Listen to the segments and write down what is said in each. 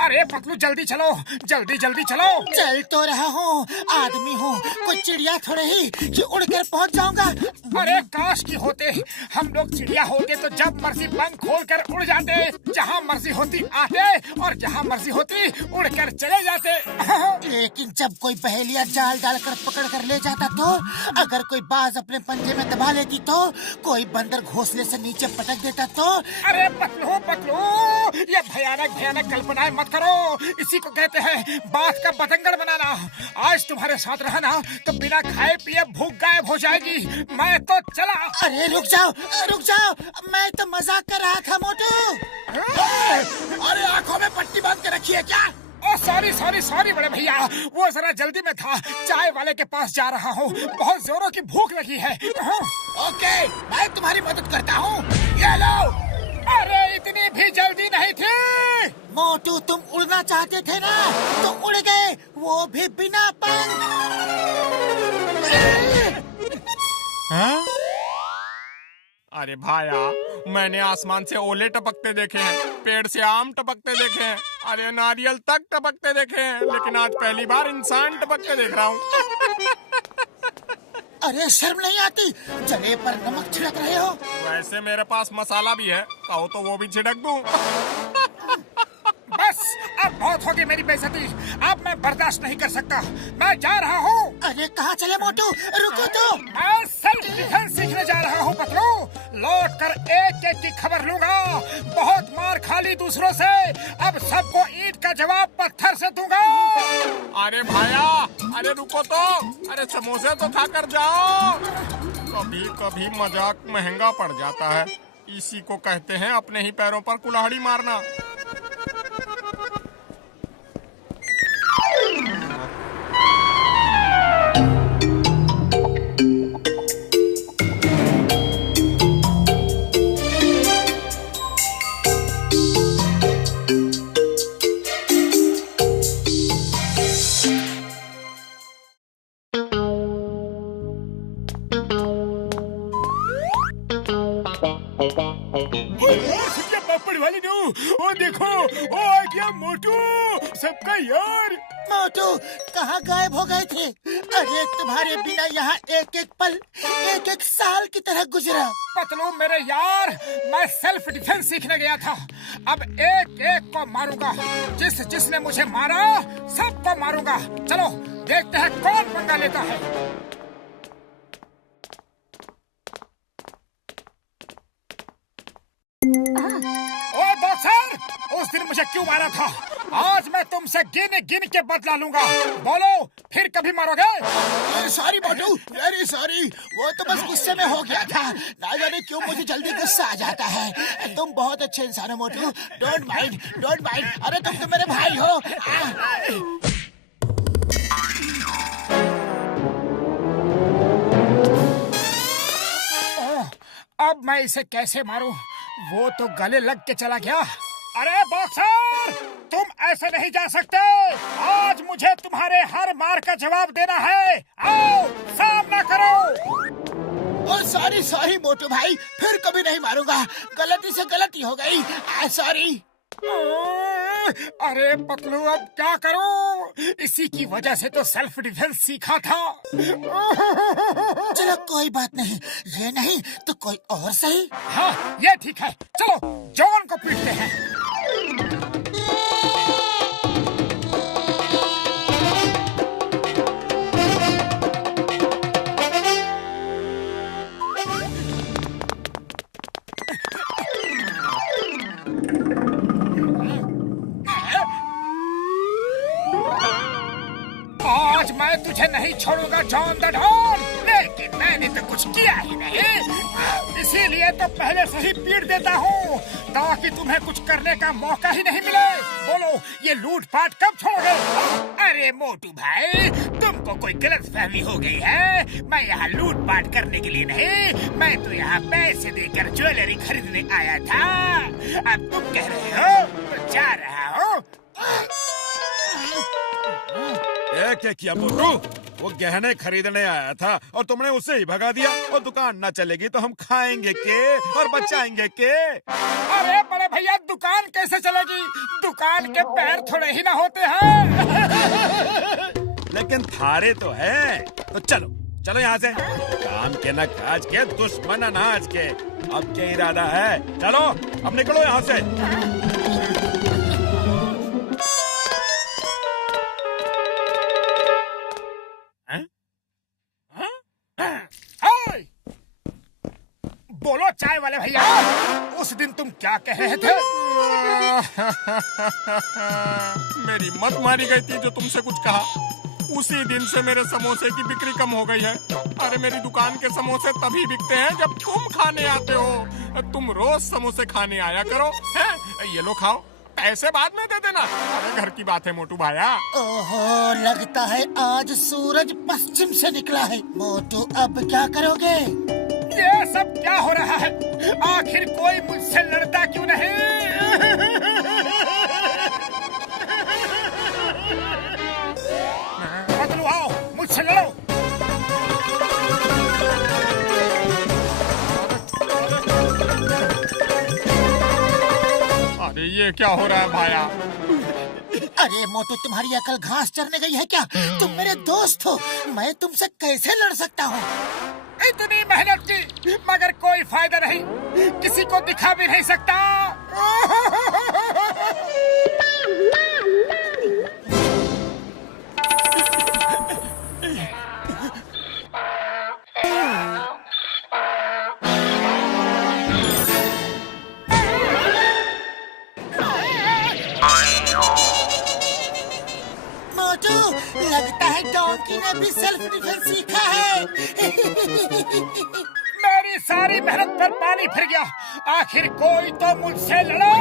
अरे पतलू जल्दी चलो, जल्दी जल्दी चलो। चल तो रहा हूँ, आदमी हूँ, कोई चिड़िया थोड़े ही कि उड़कर पहुँच जाऊंगा। अरे काश की होते हम लोग चिड़िया होते तो जब मर्जी पंख खोलकर उड़ जाते, जहाँ मर्जी होती आते और जहाँ मर्जी होती उड़कर चले जाते। लेकिन जब कोई पहेलियाँ जाल डालकर पकड़ कर ले जाता तो, अगर कोई बाज अपने पंजे में दबा लेती तो, कोई बंदर घोंसले से नीचे पटक देता तो। अरे पतलू पतलू, ये भयानक भयानक कल्पनाएं मत करो, इसी को कहते हैं बात का बतंगड़ बनाना। आज तुम्हारे साथ रहना तो बिना खाए पिए भूख गायब हो जाएगी। मैं तो चला। अरे रुक जाओ, रुक जाओ, मैं तो मजाक कर रहा था मोटू। अरे आंखों में पट्टी बांध के रखी है क्या? ओ सॉरी सॉरी सॉरी बड़े भैया, वो जरा जल्दी में था, चाय वाले के पास जा रहा हूँ, बहुत जोरों की भूख लगी है। ओके, मैं तुम्हारी मदद करता हूँ, ये लो। अरे इतनी भी जल्दी नहीं थी। मोटू तुम उड़ना चाहते थे ना, तो उड़ गए, वो भी बिना पंख। अरे भाया, मैंने आसमान से ओले टपकते देखे हैं, पेड़ से आम टपकते देखे हैं, अरे नारियल तक टपकते देखे हैं, लेकिन आज पहली बार इंसान टपकते देख रहा हूँ। अरे शर्म नहीं आती, जले पर नमक छिड़क रहे हो। वैसे मेरे पास मसाला भी है, कहो तो वो भी छिड़क दूं। बस अब बहुत होगी मेरी बेइज्जती, अब मैं बर्दाश्त नहीं कर सकता, मैं जा रहा हूँ। अरे कहाँ चले मोटू, रुको तो। मैं सेल्फ डिफेंस सीखने जा रहा हूँ पतलू, लौट कर एक एक की खबर लूंगा। बहुत मार खा ली दूसरों से, अब सबको ईंट का जवाब पत्थर से दूंगा। अरे भाया, अरे रुको तो, अरे समोसे तो खाकर जाओ। कभी कभी मजाक महंगा पड़ जाता है, इसी को कहते हैं अपने ही पैरों पर कुल्हाड़ी मारना। वाली ओ देखो, ओ आ गया मोटू, सबका यार। मोटू कहाँ गायब हो गए थे? अरे तुम्हारे बिना यहाँ एक एक पल एक एक साल की तरह गुजरा। पतलू मेरे यार, मैं सेल्फ डिफेंस सीखने गया था, अब एक एक को मारूंगा, जिसने मुझे मारा सबको मारूंगा। चलो देखते हैं कौन पंगा लेता है। ओए बॉक्सर, उस दिन मुझे क्यों मारा था? आज मैं तुमसे गिन गिन के बदला लूंगा, बोलो फिर कभी मारोगे? सॉरी मोटू, वेरी सॉरी, वो तो बस गुस्से में हो गया था, ना जाने क्यों मुझे जल्दी गुस्सा आ जाता है। तुम बहुत अच्छे इंसान हो मोटू, डोंट माइंड, डोंट माइंड। अरे तुम तो मेरे भाई हो। अब मैं इसे कैसे मारूं? वो तो गले लग के चला गया। अरे बॉक्सर, तुम ऐसे नहीं जा सकते, आज मुझे तुम्हारे हर मार का जवाब देना है। आओ सामना करो। ओ सॉरी सॉरी मोटू भाई, फिर कभी नहीं मारूंगा, गलती से गलती हो गई, सॉरी। अरे पतलू अब क्या करूं? इसी की वजह से तो सेल्फ डिफेंस सीखा था। चलो कोई बात नहीं, ये नहीं तो कोई और सही। हाँ ये ठीक है, चलो जॉन को पीटते हैं। आज मैं तुझे नहीं छोड़ूंगा जॉन द डॉन, लेकिन मैंने तो कुछ किया ही नहीं, इसीलिए तो पहले से ही पीट देता हूँ ताकि तुम्हें कुछ करने का मौका ही नहीं मिले। बोलो ये लूटपाट कब छोड़ोगे? अरे मोटू भाई, तुमको कोई गलतफहमी हो गई है। मैं यहाँ लूटपाट करने के लिए नहीं, मैं तो यहाँ पैसे देकर ज्वेलरी खरीदने आया था। अब तुम कह रहे हो तो जा रहा हूँ। क्या किया मोटू? वो गहने खरीदने आया था और तुमने उसे ही भगा दिया। और दुकान ना चलेगी तो हम खाएंगे के और बचाएंगे के? अरे बड़े भैया, दुकान कैसे चलेगी? दुकान के पैर थोड़े ही ना होते हैं। लेकिन थारे तो है। तो चलो चलो यहाँ से। काम के न काज के, दुश्मन अनाज के। अब क्या इरादा है? चलो अब निकलो यहाँ से। बोलो चाय वाले भैया, उस दिन तुम क्या कह रहे थे? मेरी मत मारी गई थी जो तुमसे कुछ कहा। उसी दिन से मेरे समोसे की बिक्री कम हो गई है। अरे मेरी दुकान के समोसे तभी बिकते हैं जब तुम खाने आते हो। तुम रोज समोसे खाने आया करो। हैं? ये लो खाओ, पैसे बाद में दे देना। अरे घर की बात है मोटू भाया। ओहो, लगता है आज सूरज पश्चिम से निकला है। मोटू अब क्या करोगे? ये सब क्या हो रहा है? आखिर कोई मुझसे लड़ता क्यों नहीं? बदलू आओ, मुझसे लड़ो। अरे ये क्या हो रहा है भाया? अरे मोटू, तुम्हारी अकल घास चरने गई है क्या? तुम मेरे दोस्त हो, मैं तुमसे कैसे लड़ सकता हूँ? इतनी मेहनत की मगर कोई फायदा नहीं, किसी को दिखा भी नहीं सकता। मोटू, लगता है डोंकी ने भी सेल्फ डिफेंस सीखा है। मेरी सारी मेहनत पर पानी फिर गया। आखिर कोई तो मुझसे लड़ो।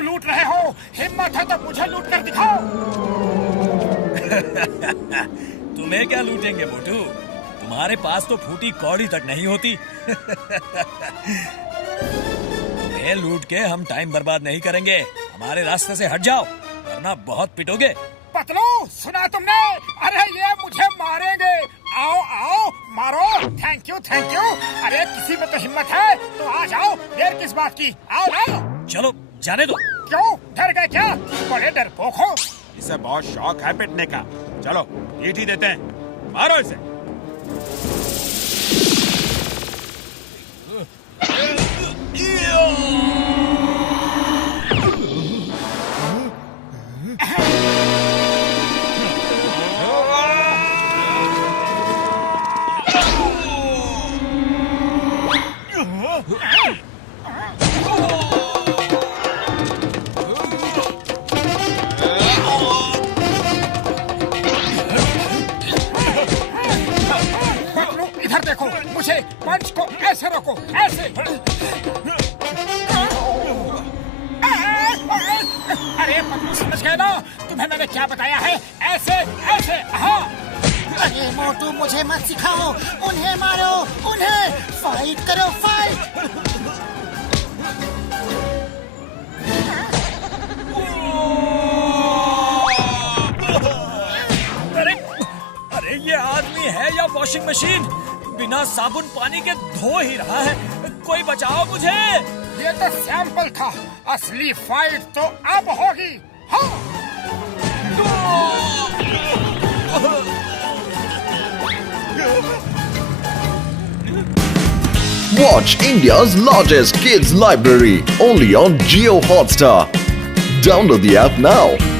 लूट रहे हो? हिम्मत है तो मुझे लूट कर दिखाओ। तुम्हें क्या लूटेंगे मोटू? तुम्हारे पास तो फूटी कौड़ी तक नहीं होती। तुम्हें लूट के हम टाइम बर्बाद नहीं करेंगे। हमारे रास्ते से हट जाओ वरना बहुत पिटोगे। पतलू, सुना तुमने? अरे ये मुझे मारेंगे। आओ आओ मारो। Thank you thank you. अरे किसी में तो हिम्मत है तो आ जाओ, देर किस बात की? आओ आओ। चलो जाने दो। क्यों, डर गए क्या? बड़े डरपोक हो। इसे बहुत शौक है पिटने का। चलो ईंट ही देते हैं, मारो इसे। इधर देखो, मुझे पंच को ऐसे रोको, ऐसे। अरे पतलू, समझ गए ना? तुम्हें मैंने क्या बताया है? ऐसे ऐसे। हाँ। अरे मोटू, मुझे मत सिखाओ। उन्हें मारो, उन्हें। फाइट करो, फाइट। अरे ये आदमी है या वॉशिंग मशीन? बिना साबुन पानी के धो ही रहा है। कोई बचाओ मुझे। ये तो सैंपल था, असली फाइट तो अब होगी। हाँ। Watch India's largest kids library only on Jio Hotstar. Download the app now.